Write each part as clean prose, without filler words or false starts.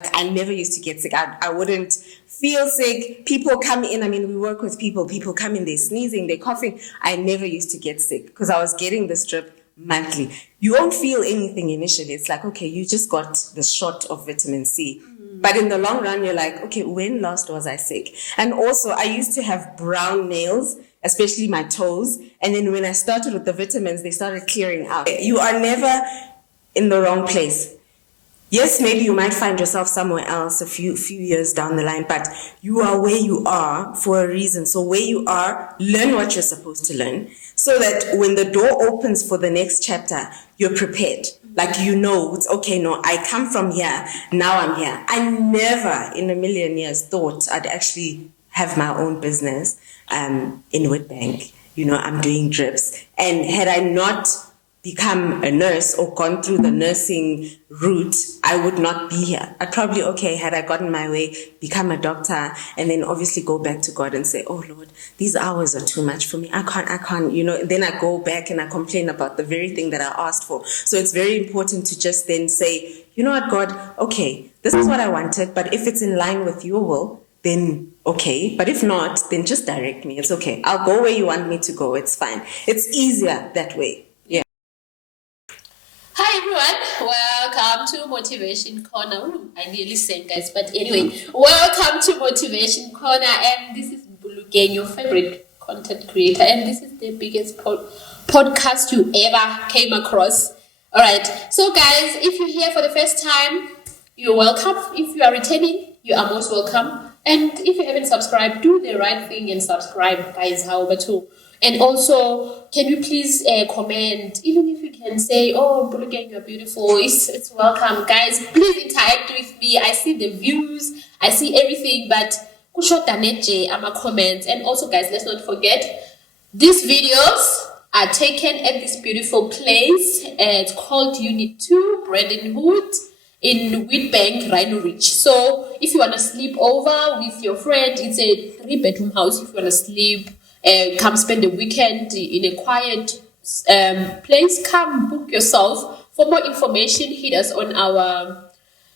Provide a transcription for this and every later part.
I never used to get sick. I wouldn't feel sick. People come in. I mean, we work with people. People come in, they're sneezing, they're coughing. I never used to get sick because I was getting this drip monthly. You won't feel anything initially. It's like, okay, you just got the shot of vitamin C. But in the long run, you're like, okay, when last was I sick? And also, I used to have brown nails, especially my toes. And then when I started with the vitamins, they started clearing out. You are never in the wrong place. Yes, maybe you might find yourself somewhere else a few years down the line, but you are where you are for a reason. So where you are, learn what you're supposed to learn so that when the door opens for the next chapter, you're prepared. Like, you know, it's okay, no, I come from here, now I'm here. I never in a million years thought I'd actually have my own business in Witbank. You know, I'm doing drips. And had I not become a nurse or gone through the nursing route, I would not be here. I'd probably, okay, had I gotten my way, become a doctor, and then obviously go back to God and say, oh Lord, these hours are too much for me. I can't, you know, then I go back and I complain about the very thing that I asked for. So it's very important to just then say, you know what, God, okay, this is what I wanted, but if it's in line with your will, then okay. But if not, then just direct me. It's okay. I'll go where you want me to go. It's fine. It's easier that way. Yeah. Hi everyone, welcome to Motivation Corner. I nearly sang, guys, but anyway, welcome to Motivation Corner, and this is Bulugen, your favorite content creator, and this is the biggest podcast you ever came across. All right, so guys, if you're here for the first time, you're welcome. If you are returning, you are most welcome. And if you haven't subscribed, do the right thing and subscribe, guys. However, too. And also, can you please comment? Even if you can say, oh, Bulugen, you're beautiful. It's welcome. Guys, please interact with me. I see the views. I see everything. But I'm a comment. And also, guys, let's not forget, these videos are taken at this beautiful place. It's called Unit 2, Bradenwood, in Witbank, Rhino Ridge. So if you want to sleep over with your friend, it's a 3-bedroom house. If you want to sleep, come spend the weekend in a quiet place, come book yourself. For more information, hit us on our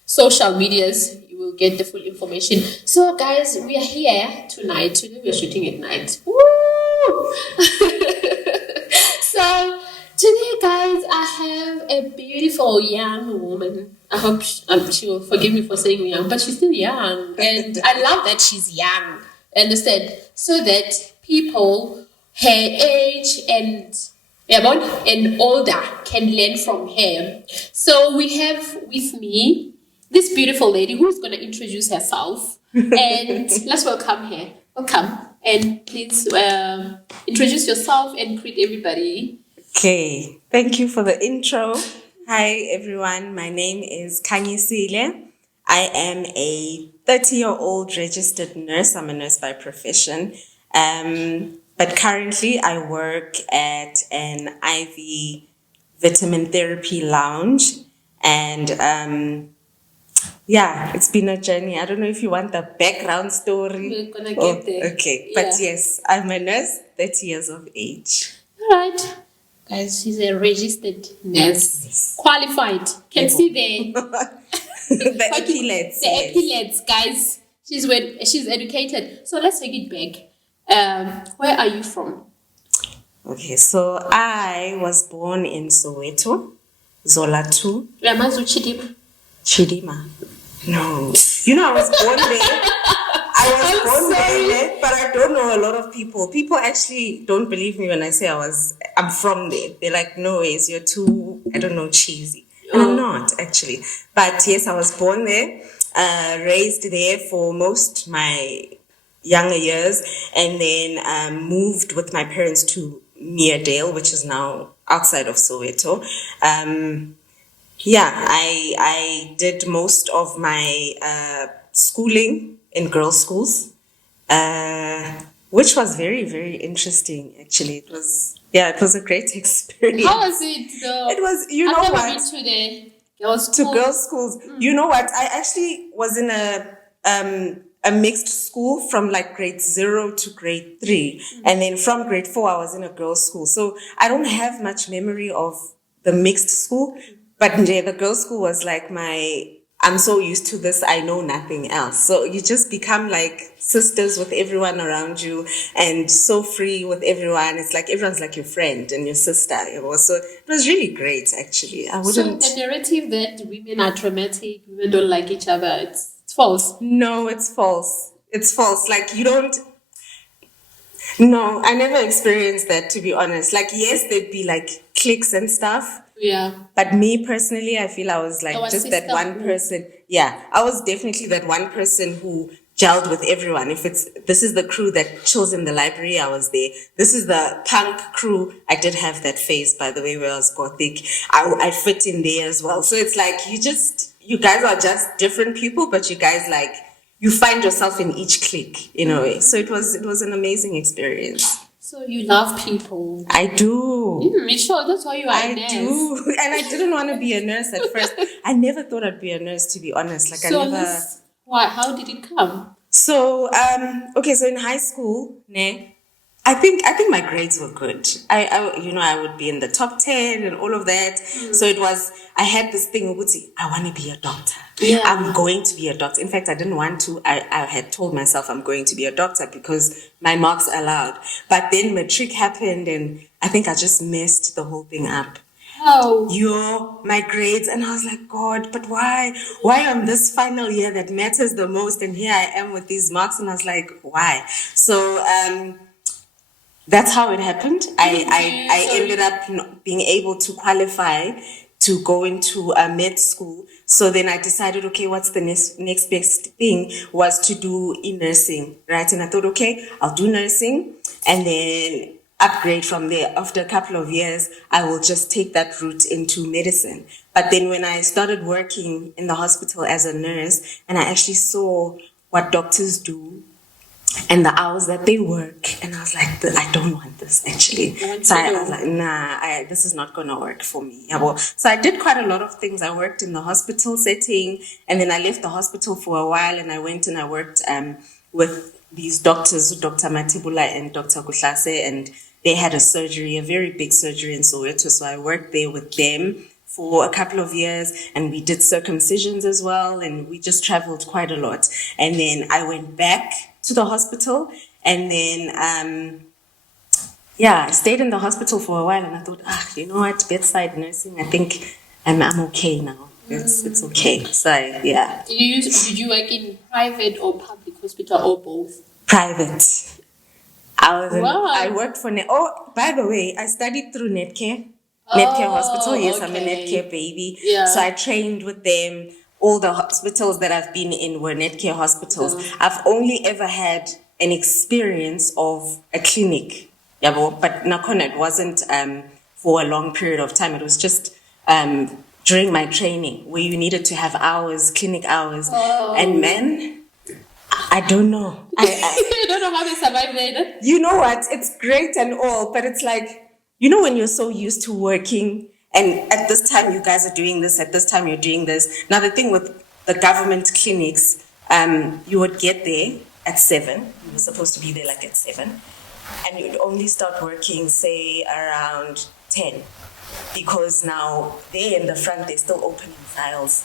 social medias. You will get the full information. So guys, we are here tonight. Today we are shooting at night. Woo! So today, guys, I have a beautiful young woman. I hope she will forgive me for saying young, but she's still young. And I love that she's young. Understand? So that people her age and older can learn from her. So we have with me this beautiful lady who's going to introduce herself. And let's welcome her. Welcome. And please introduce yourself and greet everybody. Okay, thank you for the intro. Hi everyone, my name is Khanyi. I am a 30-year-old registered nurse. I'm a nurse by profession. But currently I work at an IV vitamin therapy lounge. And yeah, it's been a journey. I don't know if you want the background story. We're going to get there. Okay, Yeah. But yes, I'm a nurse, 30 years of age. All right. Guys, she's a registered nurse. Yes. Qualified. Can see the The epaulets. The epaulets, guys. She's educated. So let's take it back. Where are you from? Okay, so I was born in Soweto, Zola 2. Chidima. No. You know, I was born there. I was born there, but I don't know a lot of people. People actually don't believe me when I say I'm from there. They're like, no ways, you're too, I don't know, cheesy. And I'm not, actually. But yes, I was born there, raised there for most my younger years, and then moved with my parents to Meerdale, which is now outside of Soweto. Yeah, I did most of my schooling in girls' schools, which was very, very interesting, actually. It was a great experience. How was it, though? It was, you know I've what? never been to the girls' To school. girls' schools. You know what? I actually was in a mixed school from like grade 0 to grade 3. And then from grade 4, I was in a girls' school. So I don't have much memory of the mixed school. But the girls' school was like my I'm so used to this, I know nothing else. So you just become like sisters with everyone around you and so free with everyone. It's like everyone's like your friend and your sister. So it was really great, actually. I wouldn't. So the narrative that women are traumatic, women don't like each other, it's false. No, it's false. It's false. Like you don't. No, I never experienced that, to be honest. Like, yes, there'd be like cliques and stuff. Yeah. But me personally, I feel I was like just that one sisterhood. person. Yeah, I was definitely that one person who gelled with everyone. If this is the crew that chills in the library, I was there. This is the punk crew. I did have that phase, by the way, where I was gothic. I fit in there as well. So it's like you guys are just different people, but you guys like, you find yourself in each clique in a way. So it was an amazing experience. So you love people. I do. Me sure, that's why you are a nurse. I do. And I didn't want to be a nurse at first. I never thought I'd be a nurse, to be honest. Like So I never. why? How did it come? So okay, so in high school, I think my grades were good. I would be in the top 10 and all of that. So I had this thing, I want to be a doctor. Yeah. I'm going to be a doctor. In fact, I didn't want to. I had told myself I'm going to be a doctor because my marks allowed. But then matric happened and I think I just messed the whole thing up. Oh. My grades, and I was like, God, but why on this final year that matters the most, and here I am with these marks, and I was like, why? So that's how it happened. I ended up being able to qualify to go into a med school. So then I decided, okay, what's the next best thing was to do nursing, right? And I thought, okay, I'll do nursing, and then upgrade from there. After a couple of years, I will just take that route into medicine. But then when I started working in the hospital as a nurse and I actually saw what doctors do and the hours that they work, and I was like, I don't want this actually. So I was like, nah, this is not going to work for me. So I did quite a lot of things. I worked in the hospital setting, and then I left the hospital for a while and I went and I worked with these doctors, Dr. Matibula and Dr. Kuhlase, and they had a surgery, a very big surgery in Soweto. So I worked there with them for a couple of years, and we did circumcisions as well, and we just traveled quite a lot. And then I went back to the hospital, and then I stayed in the hospital for a while, and I thought, you know what, bedside nursing, I think I'm okay now. It's okay. So yeah. Did you work in private or public hospital or both? Private. I worked for by the way, I studied through Netcare. Netcare Hospital. Yes, okay. I'm a Netcare baby. Yeah. So I trained with them. All the hospitals that I've been in were Netcare hospitals. I've only ever had an experience of a clinic. Yeah, but Nakona, it wasn't for a long period of time. It was just during my training where you needed to have hours, clinic hours. And man, I don't know. I don't know how they survive there. You know what? It's great and all, but it's like, when you're so used to working and at this time you guys are doing this, at this time you're doing this. Now the thing with the government clinics, you would get there at 7. You were supposed to be there like at 7. And you'd only start working, say, around 10. Because now they're in the front, they're still opening files.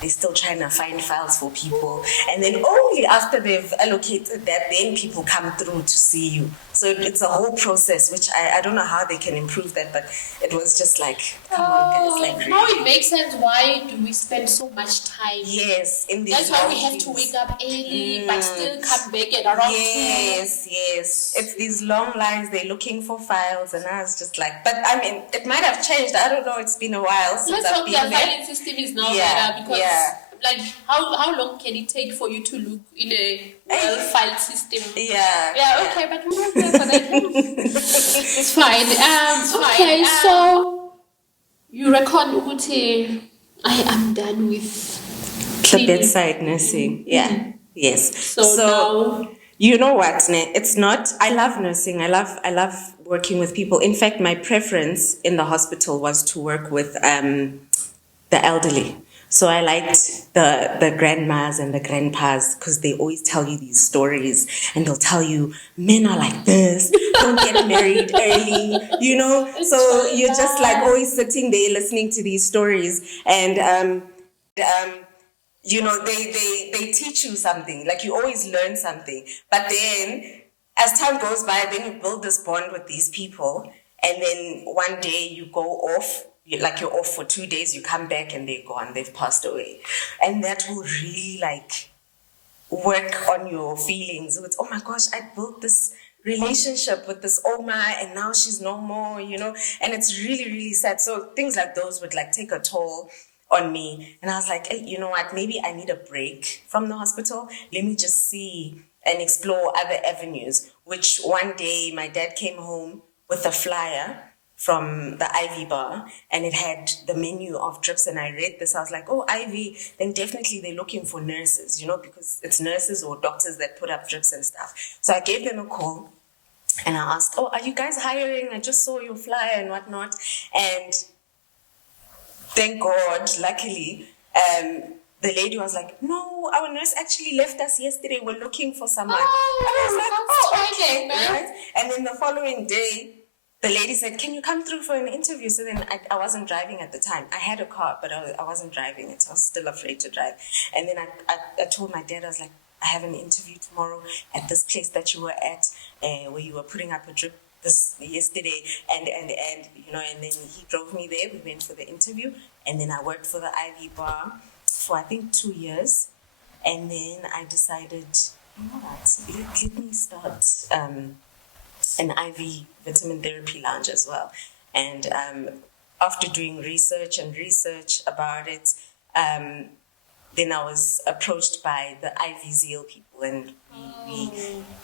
They're still trying to find files for people. And then only after they've allocated that, then people come through to see you. So it's a whole process, which I don't know how they can improve that, but it was just like, come on guys, like really. Now it makes sense. Why do we spend so much time? Yes. That's why we have to wake up early, but still come back at around 2. Yes. It's these long lines, they're looking for files, and I was just like, but I mean, it might have changed. I don't know, it's been a while since I've been there. there. Filing system is now better because like how long can it take for you to look in a well-filed system? Yeah, okay, but we're not there for that. It's fine. Okay, so you reckon Uguti, I am done with the bedside nursing. Yeah. Yes. So now, you know what? It's not. I love nursing. I love working with people. In fact, my preference in the hospital was to work with the elderly. So I liked the grandmas and the grandpas because they always tell you these stories and they'll tell you men are like this, don't get married early, So you're just like always sitting there listening to these stories and they teach you something. Like, you always learn something. But then, as time goes by, then you build this bond with these people. And then one day you go off, you're off for 2 days, you come back and they're gone, they've passed away. And that will really, like, work on your feelings. It's, oh my gosh, I built this relationship with this Oma and now she's no more, and it's really, really sad. So things like those would, like, take a toll on me. And I was like, hey, you know what, maybe I need a break from the hospital. Let me just see and explore other avenues. Which one day my dad came home with a flyer from the IV bar, and it had the menu of drips, and I read this. I was like, oh, IV, then definitely they're looking for nurses, because it's nurses or doctors that put up drips and stuff. So I gave them a call and I asked, oh, are you guys hiring? I just saw your flyer and whatnot. And thank God, luckily, the lady was like, no, our nurse actually left us yesterday. We're looking for someone. Oh, and I was like, okay, nice. Right? And then the following day, the lady said, can you come through for an interview? So then I wasn't driving at the time. I had a car, but I wasn't driving it. So I was still afraid to drive. And then I told my dad, I was like, I have an interview tomorrow at this place that you were at, where you were putting up a drip yesterday. And then he drove me there. We went for the interview. And then I worked for the IV bar for, I think, 2 years. And then I decided, you know what, let me start an IV vitamin therapy lounge as well. And after doing research about it, then I was approached by the IV Zeal people, and we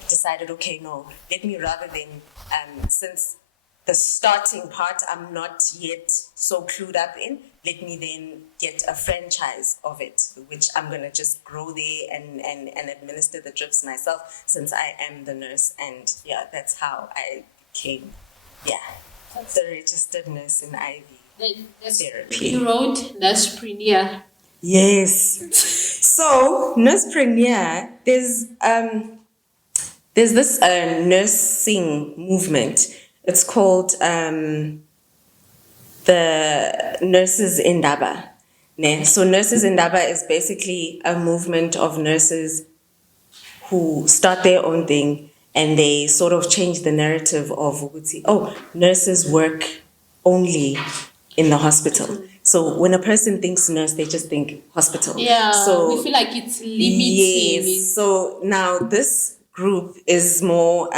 decided, okay, no, let me, rather than, since the starting part I'm not yet so clued up in, let me then get a franchise of it, which I'm going to just grow there and administer the drips myself, since I am the nurse. And yeah, that's how I became, the registered nurse in IV therapy. You wrote NursePreNeur. Yes. So NursePreNeur, there's this nursing movement. It's called the Nurses Indaba. So Nurses Indaba is basically a movement of nurses who start their own thing, and they sort of change the narrative of, nurses work only in the hospital. So when a person thinks nurse, they just think hospital. Yeah, so we feel like it's limiting. Yes. So now this group is more,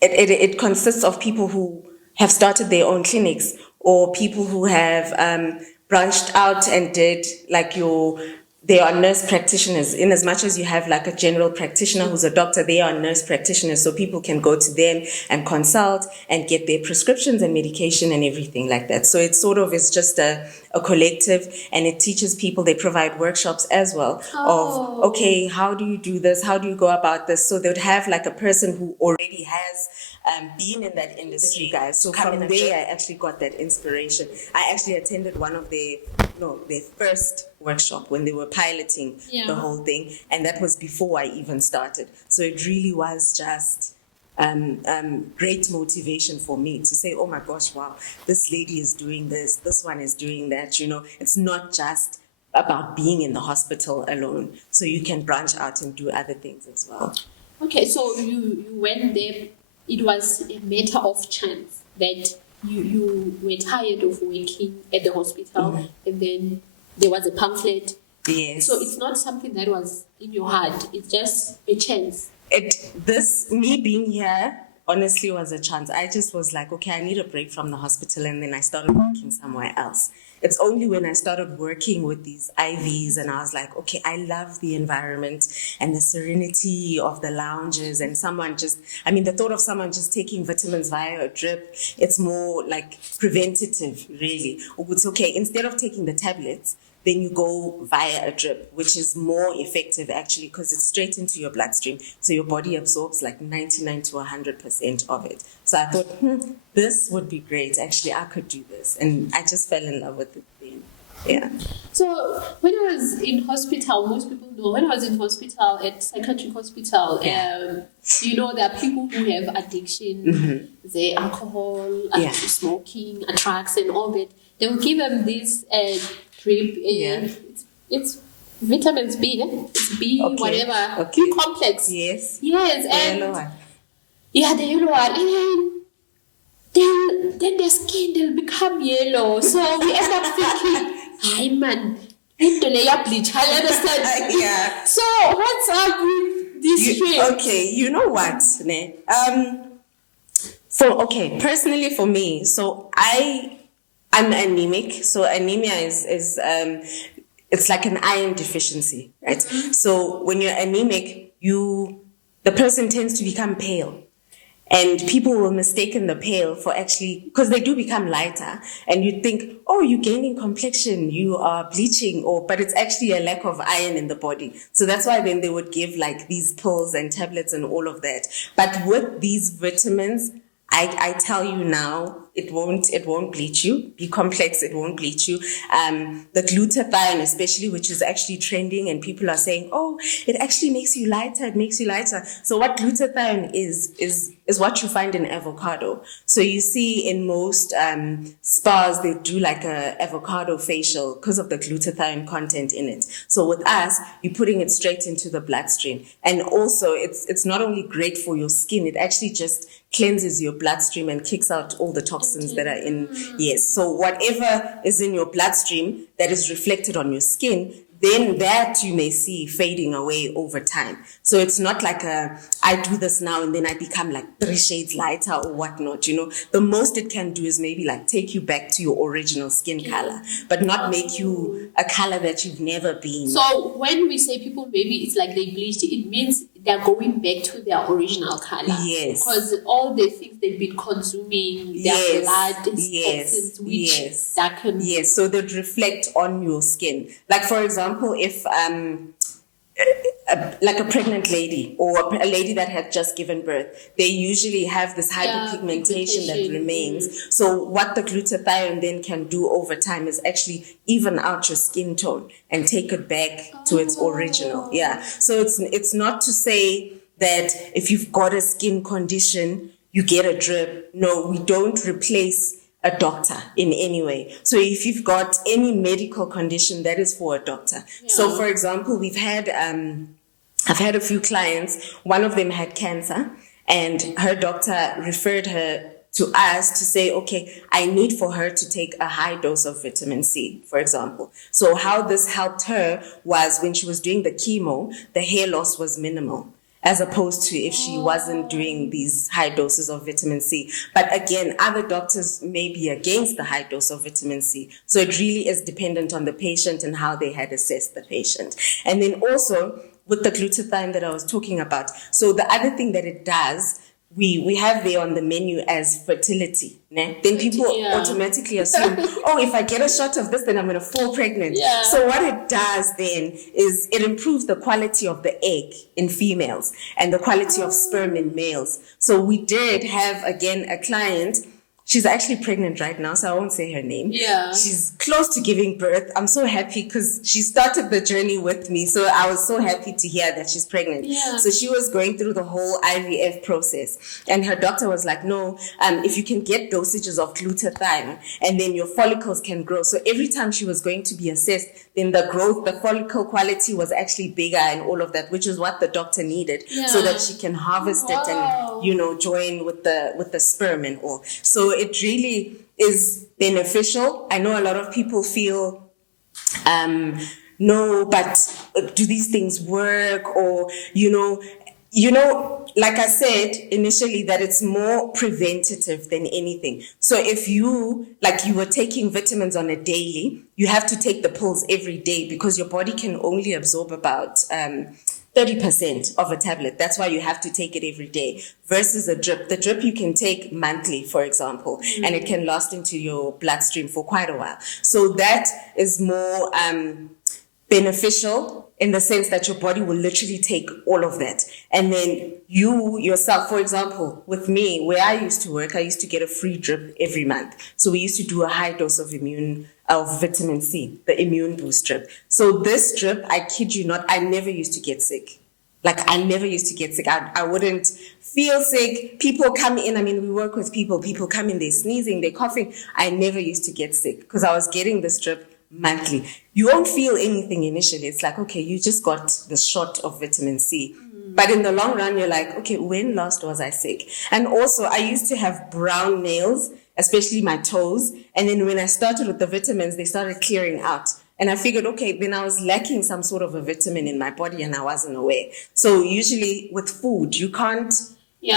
it consists of people who have started their own clinics, or people who have branched out and did, like, they are nurse practitioners. In as much as you have like a general practitioner who's a doctor, they are nurse practitioners. So people can go to them and consult and get their prescriptions and medication and everything like that. So it sort of is just a collective, and it teaches people, they provide workshops as well of, okay, how do you do this? How do you go about this? So they would have like a person who already has been in that industry, guys. So from there, I actually got that inspiration. I actually attended one of their first workshop when they were piloting the whole thing, and that was before I even started. So it really was just great motivation for me to say, oh my gosh, wow, this lady is doing this one is doing that. It's not just about being in the hospital alone. So you can branch out and do other things as well. Okay, so you went there. It was a matter of chance that you were tired of working at the hospital, and then there was a pamphlet. Yes. So it's not something that was in your heart. It's just a chance. Me being here, honestly, was a chance. I just was like, okay, I need a break from the hospital, and then I started working somewhere else. It's only when I started working with these IVs and I was like, okay, I love the environment and the serenity of the lounges, and the thought of someone just taking vitamins via a drip, it's more like preventative, really. It's okay, instead of taking the tablets, then you go via a drip, which is more effective actually, because it's straight into your bloodstream. So your body absorbs like 99 to 100% of it. So I thought, this would be great. Actually, I could do this. And I just fell in love with it then. Yeah. So when I was in hospital, most people know, when I was in hospital, at psychiatric hospital, there are people who have addiction, the alcohol, smoking, drugs and all that. They will give them this drip. It's vitamins B, it's B, Okay. whatever, Okay. B complex. Yes. Yes, The and yellow one. yeah, the yellow one, and then their skin they'll become yellow. So we end up thinking, "Hi man, into layer bleach." I understand. Yeah. So what's up with this shit? Okay, you know what, ne? Personally for me, so I'm anemic. So anemia is it's like an iron deficiency, right? So when you're anemic, the person tends to become pale. And people will mistaken the pale for actually, because they do become lighter, and you think, oh, you're gaining complexion, you are bleaching, but it's actually a lack of iron in the body. So that's why then they would give like these pills and tablets and all of that. But with these vitamins, I tell you now, it won't bleach you. Be complex, it won't bleach you. The glutathione, especially, which is actually trending, and people are saying, oh, it actually makes you lighter. It makes you lighter. So what glutathione is what you find in avocado. So you see in most spas, they do like a avocado facial because of the glutathione content in it. So with us, you're putting it straight into the bloodstream. And also, it's not only great for your skin, it actually just cleanses your bloodstream and kicks out all the toxins that are in. Yes. So whatever is in your bloodstream that is reflected on your skin, then that you may see fading away over time. So it's not like I do this now and then I become like 3 shades lighter or whatnot, The most it can do is maybe like take you back to your original skin color, but not make you a color that you've never been. So when we say people maybe it's like they bleached, it means they're going back to their original color. Yes. Because all the things they've been consuming, their blood is toxins which darken. Yes, so they'd reflect on your skin. Like for example, if like a pregnant lady or a lady that had just given birth, they usually have this hyperpigmentation that remains. So what the glutathione then can do over time is actually even out your skin tone and take it back to its original. Yeah. So it's not to say that if you've got a skin condition, you get a drip. No, we don't replace a doctor in any way. So if you've got any medical condition, that is for a doctor. Yeah. So for example, I've had a few clients, one of them had cancer, and her doctor referred her to us to say, okay, I need for her to take a high dose of vitamin C, for example. So how this helped her was when she was doing the chemo, the hair loss was minimal, as opposed to if she wasn't doing these high doses of vitamin C. But again, other doctors may be against the high dose of vitamin C. So it really is dependent on the patient and how they had assessed the patient. And then also with the glutathione that I was talking about. So the other thing that it does, we have there on the menu as fertility. Ne? Then people automatically assume, oh, if I get a shot of this, then I'm going to fall pregnant. Yeah. So what it does then is it improves the quality of the egg in females and the quality of sperm in males. So we did have, again, a client. She's actually pregnant right now, so I won't say her name. Yeah. She's close to giving birth. I'm so happy because she started the journey with me. So I was so happy to hear that she's pregnant. Yeah. So she was going through the whole IVF process. And her doctor was like, no, if you can get dosages of glutathione and then your follicles can grow. So every time she was going to be assessed, then the follicle quality was actually bigger and all of that, which is what the doctor needed so that she can harvest it and, join with the sperm and all. So it really is beneficial. I know a lot of people feel, no, but do these things work? Or, like I said initially, that it's more preventative than anything. So if you were taking vitamins on a daily, you have to take the pills every day because your body can only absorb about 30% of a tablet. That's why you have to take it every day versus a drip. The drip you can take monthly, for example, and it can last into your bloodstream for quite a while. So that is more beneficial in the sense that your body will literally take all of that. And then you yourself, for example, with me, where I used to work, I used to get a free drip every month. So we used to do a high dose of vitamin C, the immune boost drip. So this drip, I kid you not, I never used to get sick. I never used to get sick. I wouldn't feel sick. People come in, we work with people come in, they're sneezing, they're coughing. I never used to get sick because I was getting this drip monthly. You won't feel anything initially. It's like, okay, you just got the shot of vitamin C. But in the long run, you're like, okay, when last was I sick? And also, I used to have brown nails, especially my toes. And then when I started with the vitamins, they started clearing out. And I figured, okay, then I was lacking some sort of a vitamin in my body and I wasn't aware. So usually with food, you can't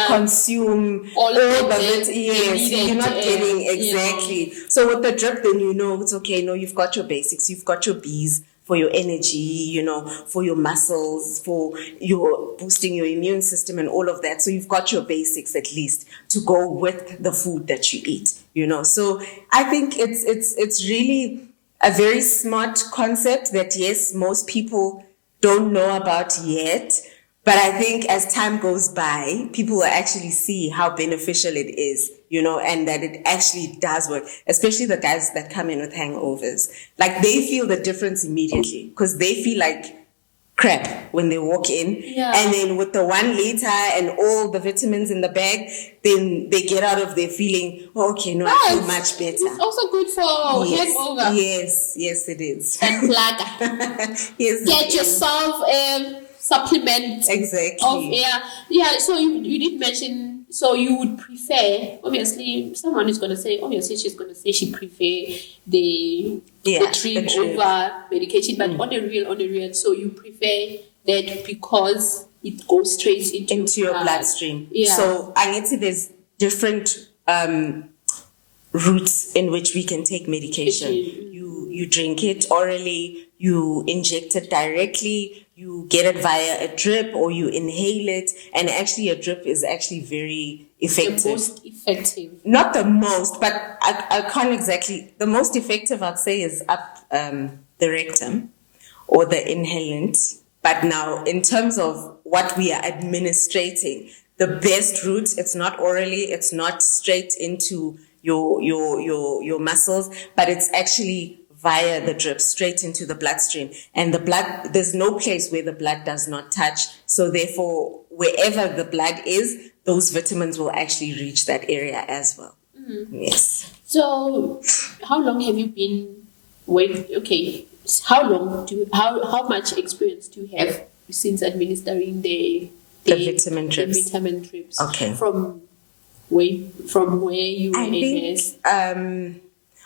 consume all the yes, you're not getting exactly. So with the drip, then you know it's okay. No, you've got your basics, you've got your B's for your energy, for your muscles, for your boosting your immune system and all of that. So you've got your basics at least to go with the food that you eat, So I think it's really a very smart concept that, yes, most people don't know about yet. But I think as time goes by, people will actually see how beneficial it is, and that it actually does work, especially the guys that come in with hangovers. Like, they feel the difference immediately because they feel like crap when they walk in. Yeah. And then with the 1 liter and all the vitamins in the bag, then they get out of there feeling, okay, no, I feel much better. It's also good for hangover. Yes, it is. And plaga. Yes. Get yourself supplement exactly so you did mention, so you would prefer, obviously she's going to say she prefer the drip over medication, but on a real, so you prefer that because it goes straight into your bloodstream. So I need to, there's different routes in which we can take medication. You drink it orally, you inject it directly, you get it via a drip, or you inhale it. And actually a drip is actually very effective. The most effective. Not the most, but I can't exactly. The most effective, I'd say, is up the rectum or the inhalant. But now, in terms of what we are administrating, the best route, it's not orally, it's not straight into your muscles, but it's actually via the drip straight into the bloodstream. And the blood, there's no place where the blood does not touch. So therefore, wherever the blood is, those vitamins will actually reach that area as well. Mm-hmm. Yes. So how long have you been how much experience do you have since administering the vitamin drips? The vitamin drips. Okay. From where you were in this?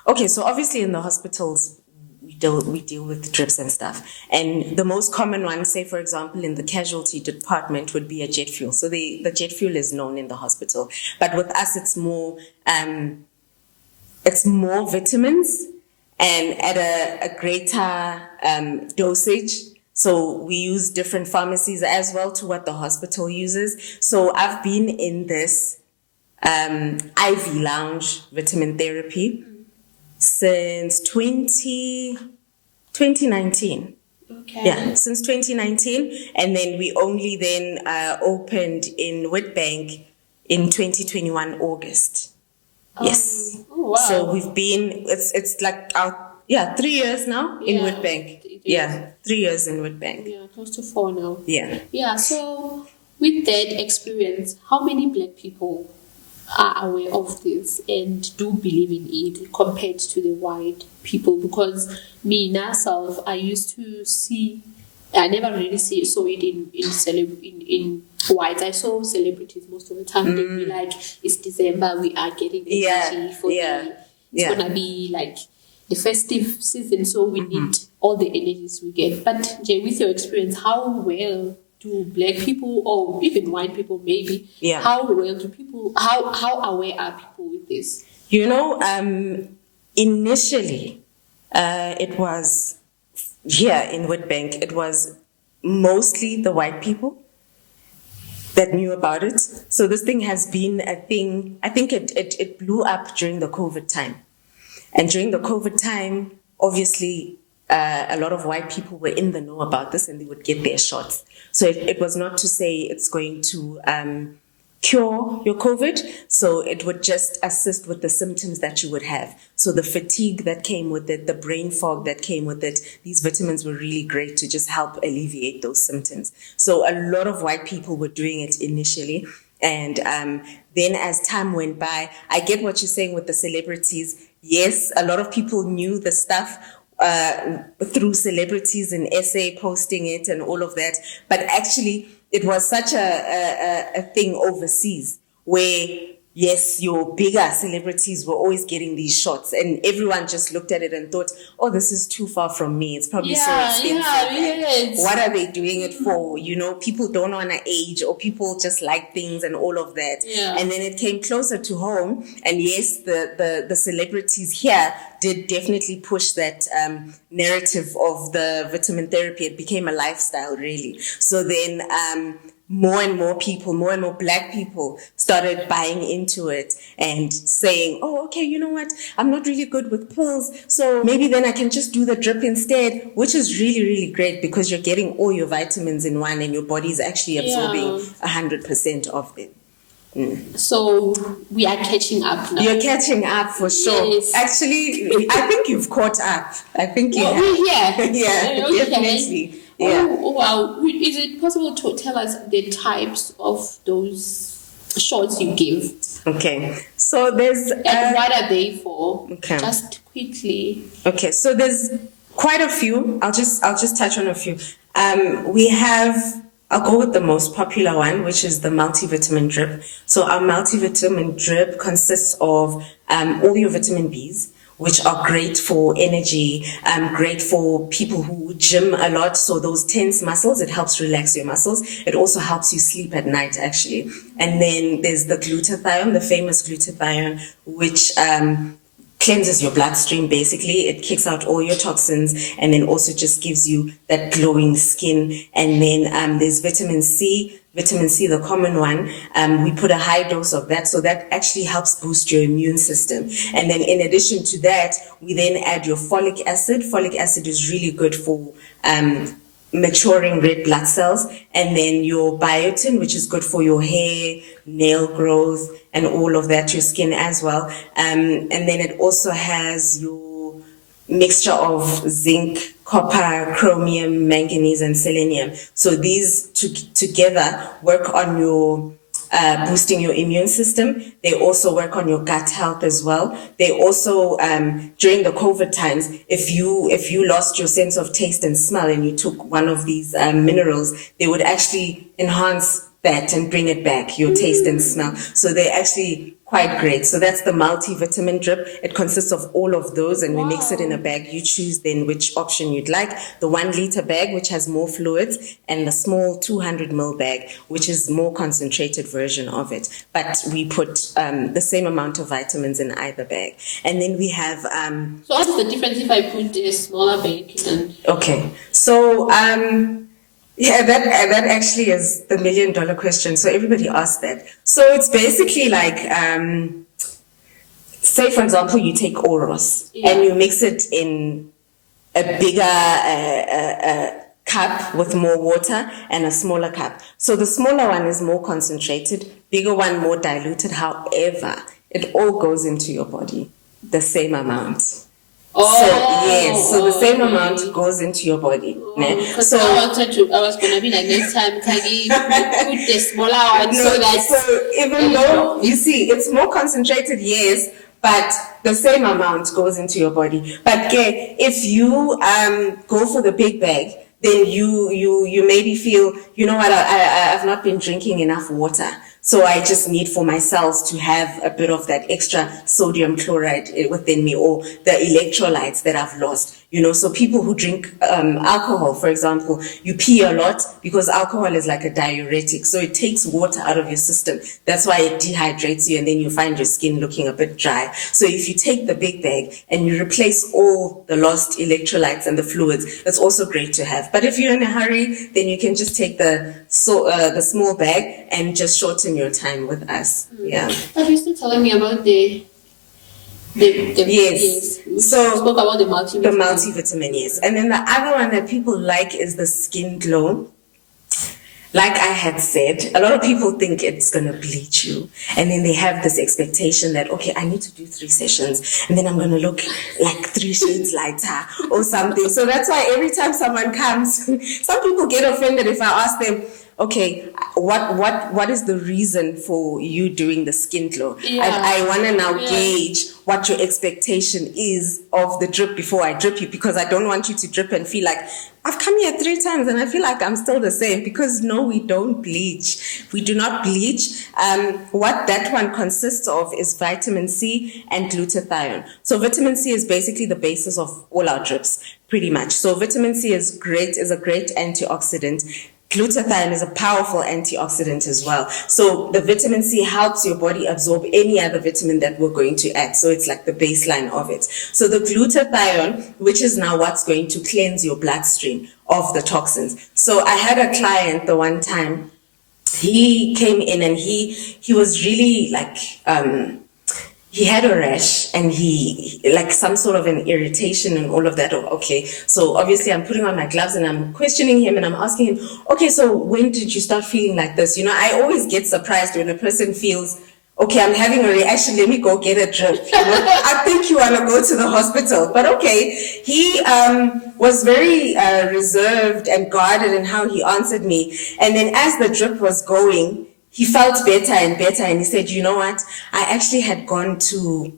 Okay, so obviously in the hospitals, we deal with drips and stuff. And the most common one, say for example, in the casualty department would be a jet fuel. So the jet fuel is known in the hospital. But with us, it's more vitamins and at a greater dosage. So we use different pharmacies as well to what the hospital uses. So I've been in this IV lounge vitamin therapy since 2019. Okay. Yeah, since 2019. And then we only then opened in Witbank in 2021 August. Yes. Oh, wow. So we've been, it's like 3 years now in Witbank. Yeah, 3 years in Witbank. Yeah, close to 4 now. Yeah. Yeah, so with that experience, how many Black people are aware of this and do believe in it compared to the white people? Because me myself, I used to see, I never really saw it in white. I saw celebrities most of the time. They'd be like, it's December, we are getting energy for it's gonna be like the festive season, so we need all the energies we get. But Jay, with your experience, how well do Black people, or even white people maybe, how well do people, how aware are people with this? Initially, it was here in Witbank, it was mostly the white people that knew about it. So this thing has been a thing. I think it blew up during the COVID time. And during the COVID time, obviously, a lot of white people were in the know about this and they would get their shots. So it was not to say it's going to cure your COVID. So it would just assist with the symptoms that you would have. So the fatigue that came with it, the brain fog that came with it, these vitamins were really great to just help alleviate those symptoms. So a lot of white people were doing it initially. And then as time went by, I get what you're saying with the celebrities. Yes, a lot of people knew the stuff through celebrities in SA posting it and all of that. But actually, it was such a thing overseas where, yes, your bigger celebrities were always getting these shots, and everyone just looked at it and thought, oh, this is too far from me. It's probably so expensive. Yes. What are they doing it for? You know, people don't want to age, or people just like things and all of that. Yeah. And then it came closer to home, and yes, the celebrities here did definitely push that narrative of the vitamin therapy. It became a lifestyle, really. So then more and more people, more and more Black people started buying into it and saying, oh, okay, you know what? I'm not really good with pills, so maybe then I can just do the drip instead, which is really, really great because you're getting all your vitamins in one and your body is actually absorbing 100% of them. So we are catching up now. You're catching up for sure. Yes. Actually, I think you've caught up. I think you have. Yeah, Okay. definitely. Yeah. Oh, wow. Is it possible to tell us the types of those shots you give? Okay. So there's... And what are they for? Okay. Just quickly. Okay. So there's quite a few. I'll just touch on a few. We have... I'll go with the most popular one, which is the multivitamin drip. So our multivitamin drip consists of all your vitamin Bs, which are great for energy, great for people who gym a lot. So those tense muscles, it helps relax your muscles. It also helps you sleep at night, actually. And then there's the glutathione, the famous glutathione, which cleanses your bloodstream, basically. It kicks out all your toxins and then also just gives you that glowing skin. And then there's vitamin C, the common one. We put a high dose of that, so that actually helps boost your immune system. And then in addition to that, we then add your folic acid. Folic acid is really good for maturing red blood cells, and then your biotin, which is good for your hair, nail growth, and all of that, your skin as well. And then it also has your mixture of zinc, copper, chromium, manganese, and selenium. So these together work on your boosting your immune system. They also work on your gut health as well. They also, during the COVID times, if you lost your sense of taste and smell and you took one of these minerals, they would actually enhance that and bring it back, your taste and smell. So they're actually quite great. So that's the multivitamin drip. It consists of all of those, and we mix it in a bag. You choose then which option you'd like. The 1 liter bag, which has more fluids, and the small 200 ml bag, which is more concentrated version of it. But we put the same amount of vitamins in either bag. And then we have... So what's the difference if I put a smaller bag in? Okay. So... yeah, that actually is the $1 million question. So everybody asks that. So it's basically like, say for example, you take Oros and you mix it in a bigger cup with more water and a smaller cup. So the smaller one is more concentrated, bigger one more diluted. However, it all goes into your body, the same amount. So the same amount goes into your body. So I was gonna be like, next time Khanyi put the smaller one so even though you see it's more concentrated, yes, but the same amount goes into your body. But if you go for the big bag, then you maybe feel, you know what, I've not been drinking enough water. So I just need for my cells to have a bit of that extra sodium chloride within me, or the electrolytes that I've lost. You know, so people who drink alcohol, for example, you pee a lot because alcohol is like a diuretic. So it takes water out of your system. That's why it dehydrates you, and then you find your skin looking a bit dry. So if you take the big bag and you replace all the lost electrolytes and the fluids, that's also great to have. But if you're in a hurry, then you can just take the small bag and just shorten your time with us. Yeah. But you're still telling me about the yes. So spoke about the multivitamin. The multivitamin, yes. And then the other one that people like is the skin glow. Like I had said, a lot of people think it's going to bleach you. And then they have this expectation that, okay, I need to do 3 sessions and then I'm going to look like 3 shades lighter or something. So that's why every time someone comes, some people get offended if I ask them, okay, what is the reason for you doing the skin glow? Yeah. I want to now gauge what your expectation is of the drip before I drip you, because I don't want you to drip and feel like, I've come here 3 times and I feel like I'm still the same, because no, we don't bleach. We do not bleach. What that one consists of is vitamin C and glutathione. So vitamin C is basically the basis of all our drips, pretty much. So vitamin C is a great antioxidant. Glutathione is a powerful antioxidant as well. So the vitamin C helps your body absorb any other vitamin that we're going to add. So it's like the baseline of it. So the glutathione, which is now what's going to cleanse your bloodstream of the toxins. So I had a client the one time, he came in and he was really like, he had a rash and he like some sort of an irritation and all of that. Okay, so obviously I'm putting on my gloves and I'm questioning him and I'm asking him, okay, so when did you start feeling like this? You know, I always get surprised when a person feels, okay, I'm having a reaction, let me go get a drip. You know? I think you want to go to the hospital. But okay, he was very reserved and guarded in how he answered me. And then as the drip was going, he felt better and better, and he said, you know what, I actually had gone to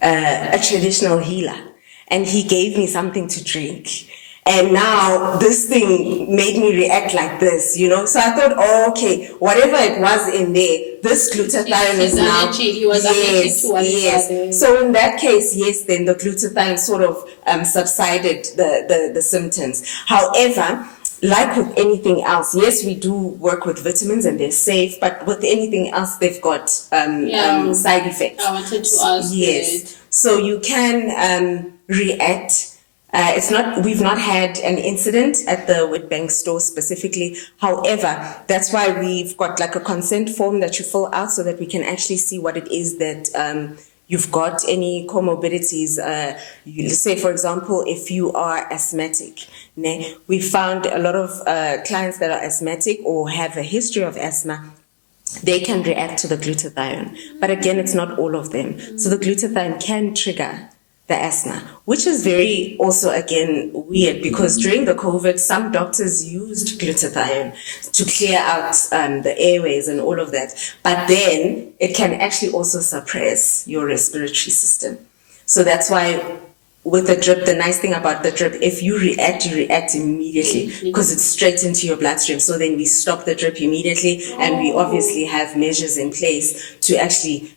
a traditional healer, and he gave me something to drink. And now this thing made me react like this, you know. So I thought, oh, okay, whatever it was in there, this glutathione is now. He was yes. So in that case, yes, then the glutathione sort of subsided the symptoms. However, like with anything else, yes, we do work with vitamins and they're safe, but with anything else, they've got side effects. I wanted to ask. Yes. So you can react. We've not had an incident at the Witbank store specifically. However, that's why we've got like a consent form that you fill out so that we can actually see what it is that you've got, any comorbidities. You say, for example, if you are asthmatic, we found a lot of clients that are asthmatic or have a history of asthma, they can react to the glutathione. But again, it's not all of them. So the glutathione can trigger the asthma, which is very also, again, weird, because during the COVID, some doctors used glutathione to clear out the airways and all of that. But then it can actually also suppress your respiratory system. So that's why with the drip, the nice thing about the drip, if you react immediately, because it's straight into your bloodstream. So then we stop the drip immediately, and we obviously have measures in place to actually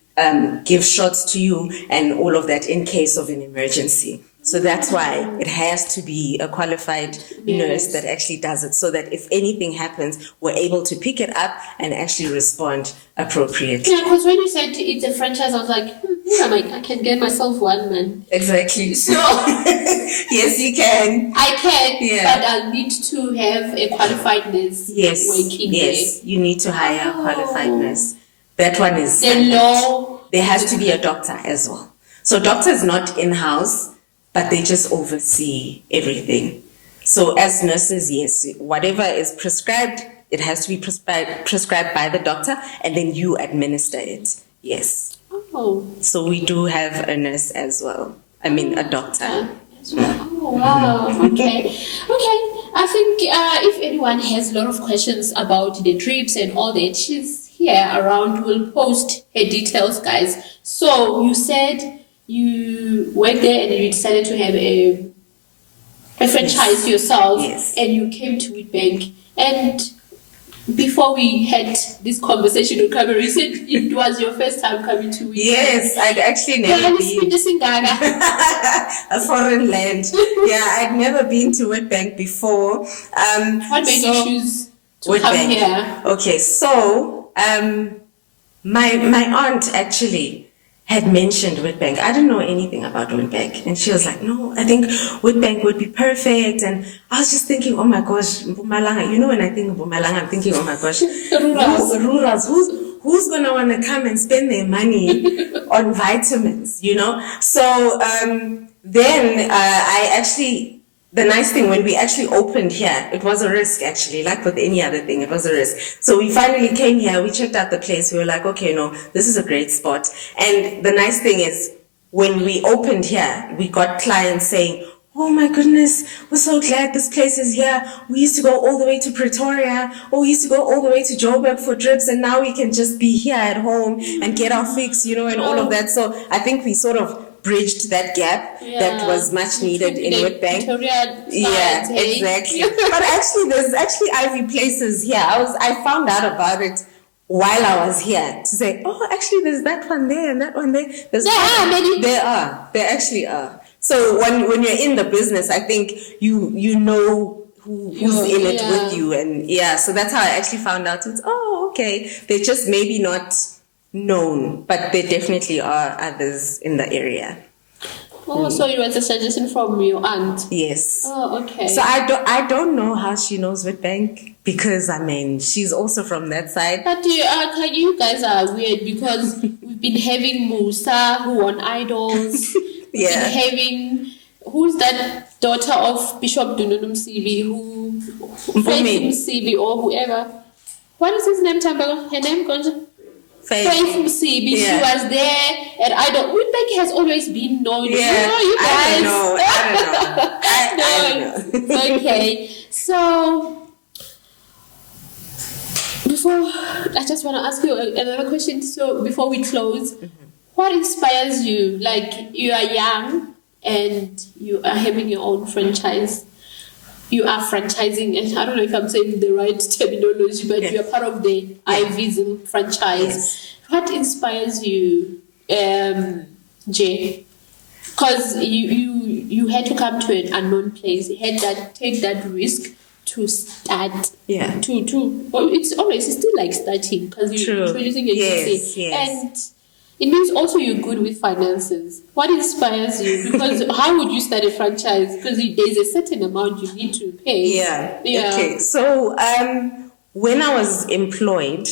give shots to you and all of that in case of an emergency. So that's why it has to be a qualified nurse that actually does it, so that if anything happens, we're able to pick it up and actually respond appropriately. Yeah, because when you said it's a franchise, I was like, I can get myself one, man. Exactly. So yes, you can. I can, but I'll need to have a qualified nurse working there. Yes, you need to hire a qualified nurse. That one is the law. There has to be a doctor as well. So doctors not in-house, but they just oversee everything. So as nurses, yes, whatever is prescribed, it has to be prescribed by the doctor, and then you administer it. Yes. Oh. So we do have a nurse as well. I mean, a doctor. Oh, wow. Okay. I think if anyone has a lot of questions about the drips and all that, she's here around. We'll post her details, guys. So you said you went there and you decided to have a franchise yourself, and you came to Witbank. And before we had this conversation on camera, you said it was your first time coming to Witbank. Yes, I'd actually never been. A foreign land. Yeah, I'd never been to Witbank before. What made you choose to come here? Okay, so my aunt actually had mentioned Witbank. I didn't know anything about Witbank. And she was like, no, I think Witbank would be perfect. And I was just thinking, oh my gosh, Mpumalanga. You know, when I think Mpumalanga, I'm thinking, oh my gosh, rurals. Who's going to want to come and spend their money on vitamins, you know? So then I actually... The nice thing, when we actually opened here, it was a risk actually, like with any other thing, it was a risk. So we finally came here, we checked out the place, we were like, okay, no, this is a great spot. And the nice thing is, when we opened here, we got clients saying, oh my goodness, we're so glad this place is here. We used to go all the way to Pretoria, or we used to go all the way to Joburg for drips, and now we can just be here at home and get our fix, and all of that. So I think we sort of bridged that gap that was much needed in Witbank. Yeah, exactly. But actually, there's actually Ivy places here. I found out about it while I was here to say, oh, actually, there's that one there and that one there. There actually are. So when you're in the business, I think you know who's in it with you, and so that's how I actually found out. It's okay. They're just maybe not known, but there definitely are others in the area. Oh, so it was a suggestion from your aunt? Yes. Oh, okay. So I don't know how she knows Witbank, because she's also from that side. But you guys are weird, because we've been having Musa who won Idols. We've been having, who's that daughter of Bishop Dununu Msibi, Faith Msibi or whoever. What is his name, Tambago? Her name, Gonja? Faith Msibi, she was there, and Witbank has always been known. Yeah, you guys. I don't know. Okay, so I just want to ask you another question. So before we close, what inspires you? Like, you are young and you are having your own franchise. You are franchising, and I don't know if I'm saying the right terminology, but you are part of the Ivism franchise. Yes. What inspires you, Jay? Because you had to come to an unknown place. You had to take that risk to start. Yeah. It's still like starting, because you're introducing a new thing. And it means also you're good with finances. What inspires you? Because how would you start a franchise? Because there's a certain amount you need to pay. Yeah. Okay. So when I was employed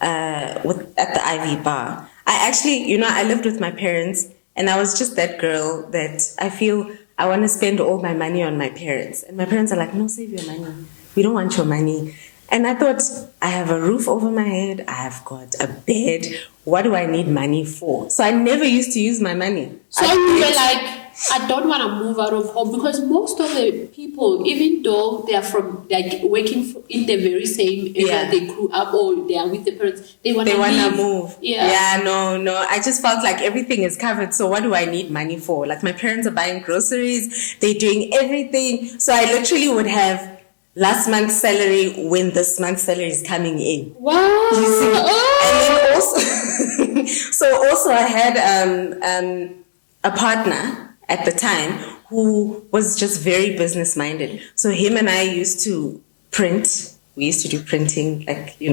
at the Ivy Bar, I actually, I lived with my parents, and I was just that girl that I feel I want to spend all my money on my parents. And my parents are like, no, save your money. We don't want your money. And I thought, I have a roof over my head. I have got a bed. What do I need money for? So I never used to use my money. So you were like, I don't want to move out of home, because most of the people, even though they are from, like, working in the very same area they grew up, or they are with the parents, they want to move. No. I just felt like everything is covered. So what do I need money for? Like, my parents are buying groceries. They're doing everything. So I literally would have last month's salary when this month's salary is coming in. Wow. You see? And then also, I had a partner at the time who was just very business minded. So him and I used to print. We used to do printing, like, we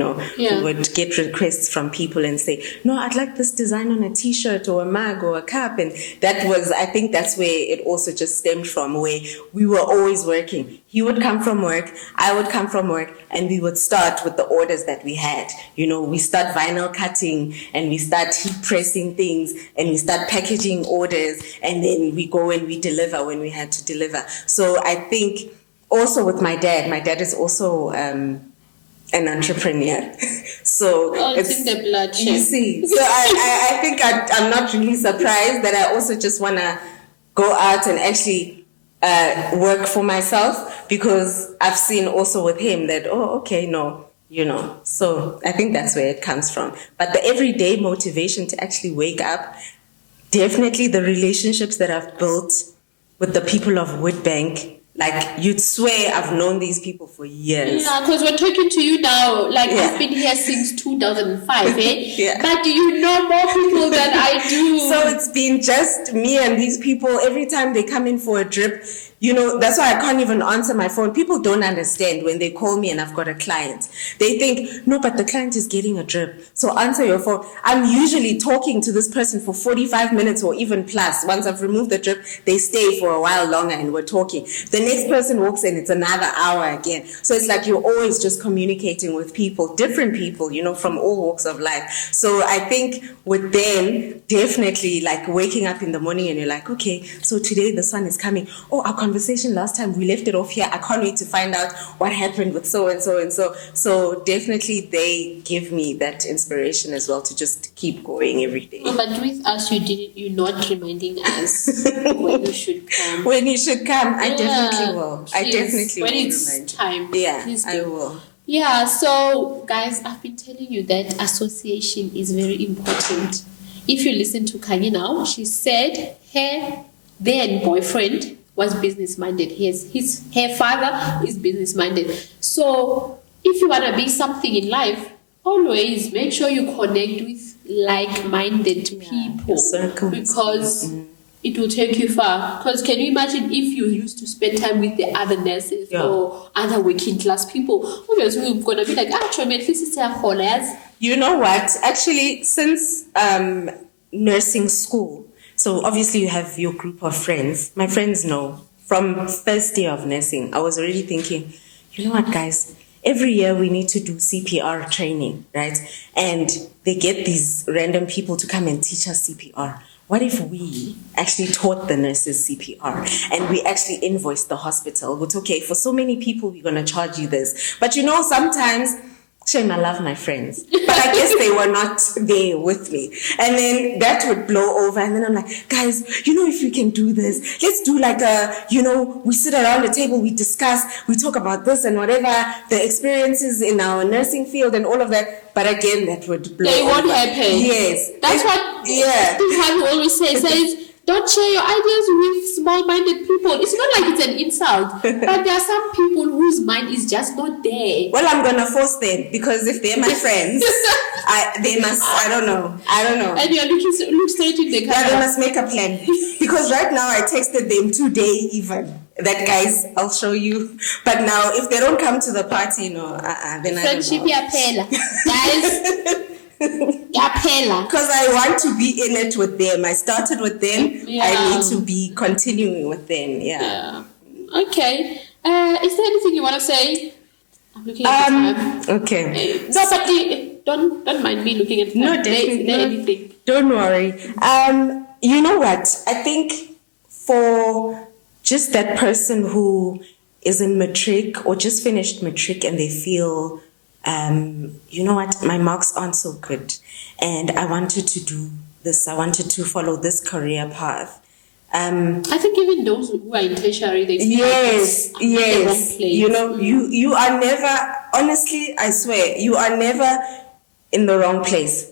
would get requests from people and say, no, I'd like this design on a t-shirt or a mug or a cup. And I think that's where it also just stemmed from, where we were always working. He would come from work, I would come from work, and we would start with the orders that we had. We start vinyl cutting, and we start heat pressing things, and we start packaging orders, and then we go and we deliver when we had to deliver. So I think, also with my dad is also an entrepreneur. So it's in the blood. You see, so I think I'm not really surprised that I also just want to go out and actually work for myself, because I've seen also with him that, so I think that's where it comes from. But the everyday motivation to actually wake up, definitely the relationships that I've built with the people of Witbank. Like, you'd swear I've known these people for years. Yeah, because we're talking to you now. Like, I've been here since 2005, But you know more people than I do. So it's been just me and these people. Every time they come in for a drip, that's why I can't even answer my phone. People don't understand when they call me and I've got a client. They think, no, but the client is getting a drip, so answer your phone. I'm usually talking to this person for 45 minutes or even plus. Once I've removed the drip, they stay for a while longer and we're talking. The next person walks in, it's another hour again. So it's like you're always just communicating with people, different people, from all walks of life. So I think with them, definitely, like, waking up in the morning and you're like, okay, so today the sun is coming. Oh, our conversation last time. We left it off here. I can't wait to find out what happened with so and so and so. So definitely they give me that inspiration as well to just keep going every day. But with us, you're not reminding us when you should come. When you should come, I definitely will. I Please, definitely when will it's remind you. time. Yeah, please I do. will. Yeah, so guys, I've been telling you that association is very important. If you listen to Khanyi now, she said her then boyfriend was business minded. Her father is business minded. So if you want to be something in life, always make sure you connect with like-minded people, because it will take you far. Because can you imagine if you used to spend time with the other nurses or other working class people? Obviously, we're gonna be like, actually, at least it's a whole. You know what? Actually, since nursing school, so obviously you have your group of friends. My friends know from first year of nursing, I was already thinking, you know what, guys? Every year we need to do CPR training, right? And they get these random people to come and teach us CPR. What if we actually taught the nurses CPR and we actually invoiced the hospital with, okay, for so many people, we're going to charge you this. But you know, sometimes, shame, I love my friends, but I guess they were not there with me. And then that would blow over. And then I'm like, guys, you know, if we can do this, let's do like we sit around the table, we discuss, we talk about this and whatever the experiences in our nursing field and all of that. But again, that would blow over. They won't happen. Yes. That's what people always says, don't share your ideas with small-minded people. It's not like it's an insult, but there are some people whose mind is just not there. Well, I'm gonna force them, because if they're my friends, they must. I don't know. And you're look straight in the camera. Yeah, they must make a plan. Because right now I texted them today even that, guys, I'll show you. But now if they don't come to the party, then friendship yapela, guys. Because I want to be in it with them. I started with them. I need to be continuing with them. Yeah. Okay. Is there anything you want to say? I'm looking at the time. Okay. No, but don't mind me looking at the time. No, definitely. Is there anything? Don't worry. You know what? I think for just that person who is in matric or just finished matric and they feel, you know what, my marks aren't so good and I wanted to do this, I wanted to follow this career path. I think even those who are in tertiary, they feel yes. The wrong place. You know, you are never, honestly, I swear, you are never in the wrong place.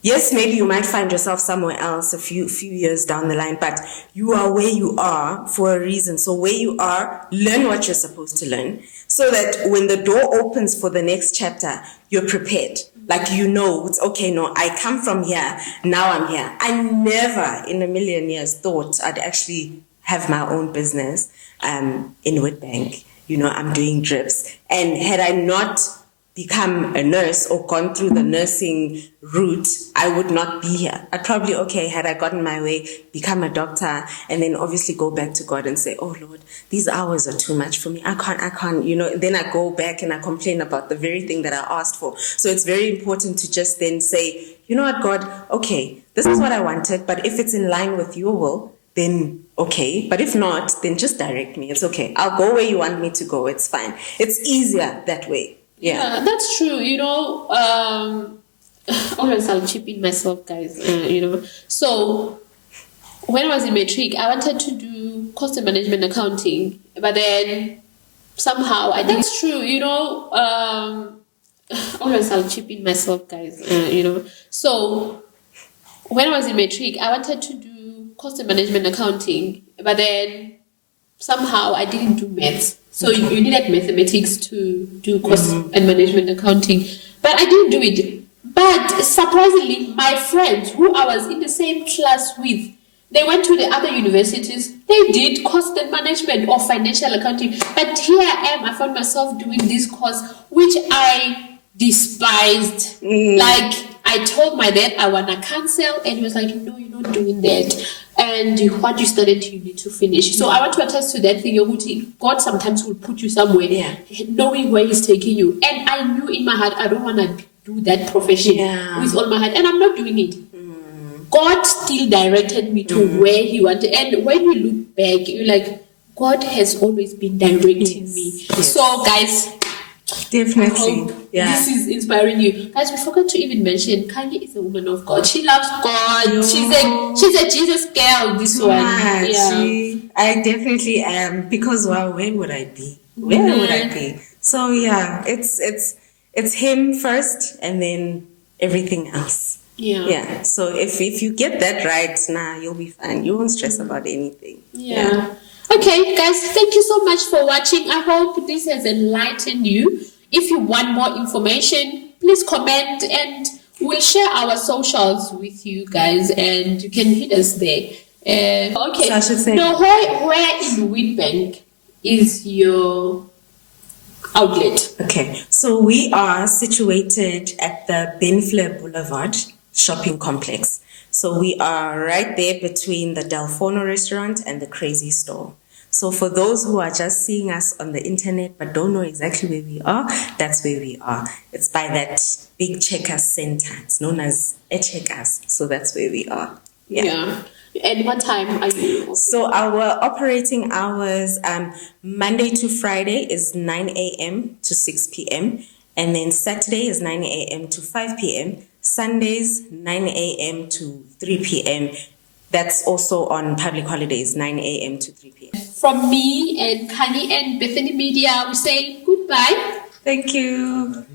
Yes, maybe you might find yourself somewhere else a few years down the line, but you are where you are for a reason. So where you are, learn what you're supposed to learn so that when the door opens for the next chapter, you're prepared. Like, you know, it's okay, no, I come from here, now I'm here. I never in a million years thought I'd actually have my own business in Witbank. You know, I'm doing drips. And had I not become a nurse or gone through the nursing route, I would not be here. I'd probably, had I gotten my way, become a doctor, and then obviously go back to God and say, oh Lord, these hours are too much for me. I can't, you know, then I go back and I complain about the very thing that I asked for. So it's very important to just then say, you know what, God, okay, this is what I wanted, but if it's in line with your will, then okay. But if not, then just direct me. It's okay. I'll go where you want me to go. It's fine. It's easier that way. Yeah, that's true. You know, always I'll chip in myself, guys. You know, so when I was in matric, I wanted to do cost and management accounting, but then somehow I did. That's true. You know, always I'll chip in myself, guys. You know, so when I was in matric, I wanted to do cost and management accounting, but then somehow I didn't do maths. So you needed mathematics to do cost and management accounting. But I didn't do it. But surprisingly, my friends who I was in the same class with, they went to the other universities. They did cost and management or financial accounting. But here I am. I found myself doing this course, which I despised. Like, I told my dad I want to cancel. And he was like, no, you're not doing that. And what you started, you need to finish. So I want to attest to that thing. God sometimes will put you somewhere, knowing where He's taking you. And I knew in my heart, I don't want to do that profession with all my heart. And I'm not doing it. God still directed me to where He wanted. And when you look back, you're like, God has always been directing me. Yes. So, guys, Definitely. I hope this is inspiring you. Guys, we forgot to even mention Khanyi is a woman of God. She loves God. Yo. She's a Jesus girl, this one. Yeah. I definitely am, because where would I be? Where would I be? So yeah, it's him first and then everything else. Yeah. So if you get that right, you'll be fine. You won't stress about anything. Yeah. Okay, guys, thank you so much for watching. I hope this has enlightened you. If you want more information, please comment and we'll share our socials with you guys and you can hit us there. Okay. So I should say, now, where in Witbank is your outlet? Okay, so we are situated at the Benfler Boulevard shopping complex. So we are right there between the Delfono restaurant and the Crazy Store. So for those who are just seeing us on the internet but don't know exactly where we are, that's where we are. It's by that big Checkers center. It's known as a Checkers. So that's where we are. Yeah. And what time are you? So our operating hours, Monday to Friday is 9 a.m. to 6 p.m. And then Saturday is 9 a.m. to 5 p.m. Sundays, 9 a.m. to 3 p.m. That's also on public holidays, 9 a.m. to 3 p.m. From me and Khanyi and Bethany Media, we say goodbye. Thank you.